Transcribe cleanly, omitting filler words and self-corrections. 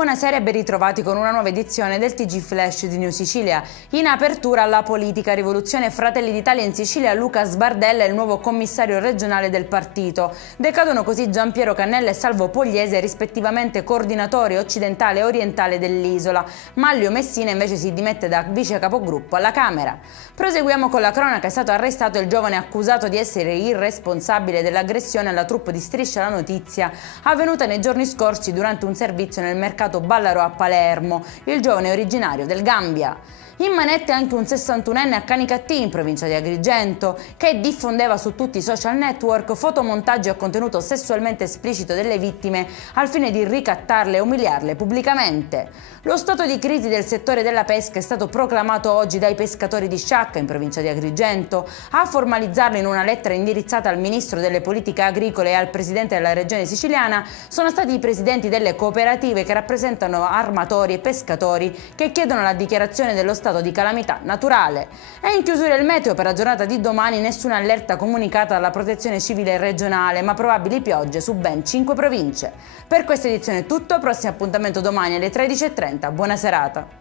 Buonasera e ben ritrovati con una nuova edizione del TG Flash di New Sicilia. In apertura alla politica, rivoluzione Fratelli d'Italia in Sicilia, Luca Sbardella è il nuovo commissario regionale del partito. Decadono così Giampiero Cannella e Salvo Pogliese, rispettivamente coordinatore occidentale e orientale dell'isola. Manlio Messina invece si dimette da vice capogruppo alla Camera. Proseguiamo con la cronaca. È stato arrestato il giovane accusato di essere il responsabile dell'aggressione alla troupe di Striscia la Notizia, avvenuta nei giorni scorsi durante un servizio nel mercato Ballarò a Palermo. Il giovane è originario del Gambia. In manette anche un 61enne a Canicattì, in provincia di Agrigento, che diffondeva su tutti i social network fotomontaggi a contenuto sessualmente esplicito delle vittime al fine di ricattarle e umiliarle pubblicamente. Lo stato di crisi del settore della pesca è stato proclamato oggi dai pescatori di Sciacca, in provincia di Agrigento. A formalizzarlo in una lettera indirizzata al ministro delle politiche agricole e al presidente della regione siciliana sono stati i presidenti delle cooperative che rappresentano armatori e pescatori, che chiedono la dichiarazione dello stato di calamità naturale. E in chiusura il meteo per la giornata di domani: nessuna allerta comunicata dalla protezione civile regionale, ma probabili piogge su ben 5 province. Per questa edizione è tutto, prossimo appuntamento domani alle 13:30, buona serata.